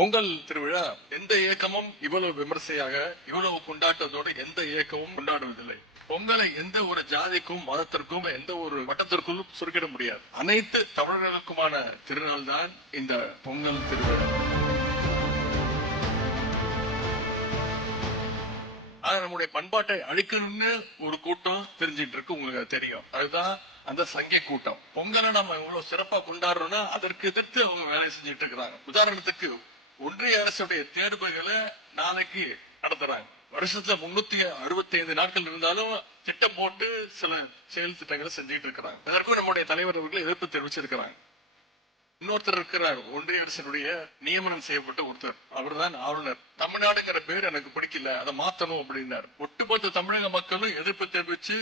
பொங்கல் திருவிழா எந்த இயக்கமும் இவ்வளவு விமர்சையாக இவ்வளவு கொண்டாட்டத்தோடு எந்த இயக்கமும் கொண்டாடுவதில்லை. பொங்கலை எந்த ஒரு ஜாதிக்கும் மதத்திற்கும் எந்த ஒரு வட்டத்திற்குள்ளும் சுருக்கிட முடியாது. அனைத்து தமிழர்களுக்குமான திருநாள் தான் இந்த பொங்கல் திருவிழா. நம்முடைய பண்பாட்டை அழிக்கணும்னு ஒரு கூட்டம் தெரிஞ்சிட்டு இருக்கு, உங்களுக்கு தெரியும். அதுதான் அந்த சங்கிய கூட்டம். பொங்கலை நம்ம இவ்வளவு சிறப்பா கொண்டாடுறோம்னா அதற்கு எதிர்த்து அவங்க வேலை செஞ்சுட்டு இருக்கிறாங்க. உதாரணத்துக்கு ஒன்றிய அரசுடைய தேர்வுகளை நாளைக்கு நடத்துறாங்க. வருஷத்துல 365 நாட்கள் இருந்தாலும் திட்டம் போட்டு சில செயல் திட்டங்களை செஞ்சுட்டு இருக்கிறாங்க. அதற்கும் நம்முடைய தலைவர் அவர்கள் எதிர்ப்பு தெரிவிச்சிருக்கிறாங்க. இன்னொருத்தர் இருக்கிறார், ஒன்றிய அரசினுடைய நியமனம் செய்யப்பட்ட ஒருத்தர், அவர் தான் ஆளுநர். தமிழ்நாடுங்கிற பேர் எனக்கு பிடிக்கல, அதை மாத்தணும் அப்படின்னார். ஒட்டுமொத்த தமிழக மக்களும் எதிர்ப்பு தெரிவிச்சு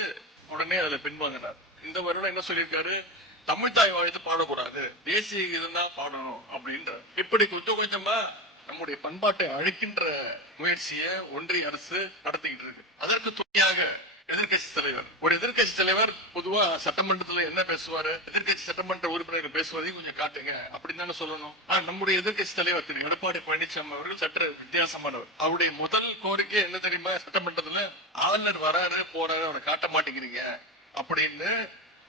உடனே அதுல பின்வாங்கினார். இந்த வருடம் என்ன சொல்லியிருக்காரு, தமிழ் தாய் வாழ்த்து பாடக்கூடாது, தேசிய கீதம் தான் பாடணும் அப்படின்ற. இப்படி கொஞ்சம் கொஞ்சமா நம்முடைய பண்பாட்டை அழிக்கின்ற முயற்சியை ஒன்றிய அரசு நடத்திக்கிட்டு இருக்கு. அதற்கு துணையாக எதிர்கட்சி தலைவர், ஒரு எதிர்கட்சி தலைவர் பொதுவா சட்டமன்றத்தில் என்ன பேசுவாரு, எதிர்கட்சி சட்டமன்ற உறுப்பினர்கள் பேசுவதை கொஞ்சம் காட்டுங்க அப்படின்னு தானே சொல்லணும். நம்முடைய எதிர்கட்சி தலைவர் திரு எடப்பாடி பழனிசாமி அவர்கள் சற்று வித்தியாசமானவர். அவருடைய முதல் கோரிக்கை என்ன தெரியுமா, சட்டமன்றத்தில் ஆளுநர் வராரு போறாரு, அவரை காட்ட மாட்டேங்கிறீங்க அப்படின்னு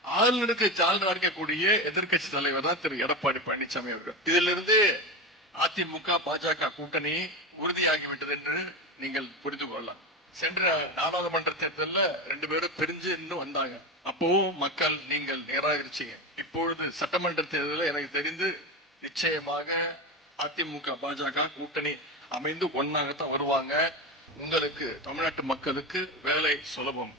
ஆளுநருக்கு ஜால்ரா அடிக்கக்கூடிய எதிர்கட்சி தலைவர் தான் திரு எடப்பாடி பழனிசாமி அவர்கள். இதிலிருந்து அதிமுக பாஜக கூட்டணி உறுதியாகிவிட்டது என்று நீங்கள் புரிந்து கொள்ளலாம். சென்ற நாடாளுமன்ற தேர்தலில் 2 பேரும் பிரிஞ்சு இன்னும் வந்தாங்க. அப்பவும் மக்கள் நீங்கள் நிராகரிச்சீங்க. இப்பொழுது சட்டமன்ற தேர்தலில் எனக்கு தெரிந்து நிச்சயமாக அதிமுக பாஜக கூட்டணி அமைந்து ஒன்னாகத்தான் வருவாங்க. உங்களுக்கு தமிழ்நாட்டு மக்களுக்கு வேலை சுலபம்.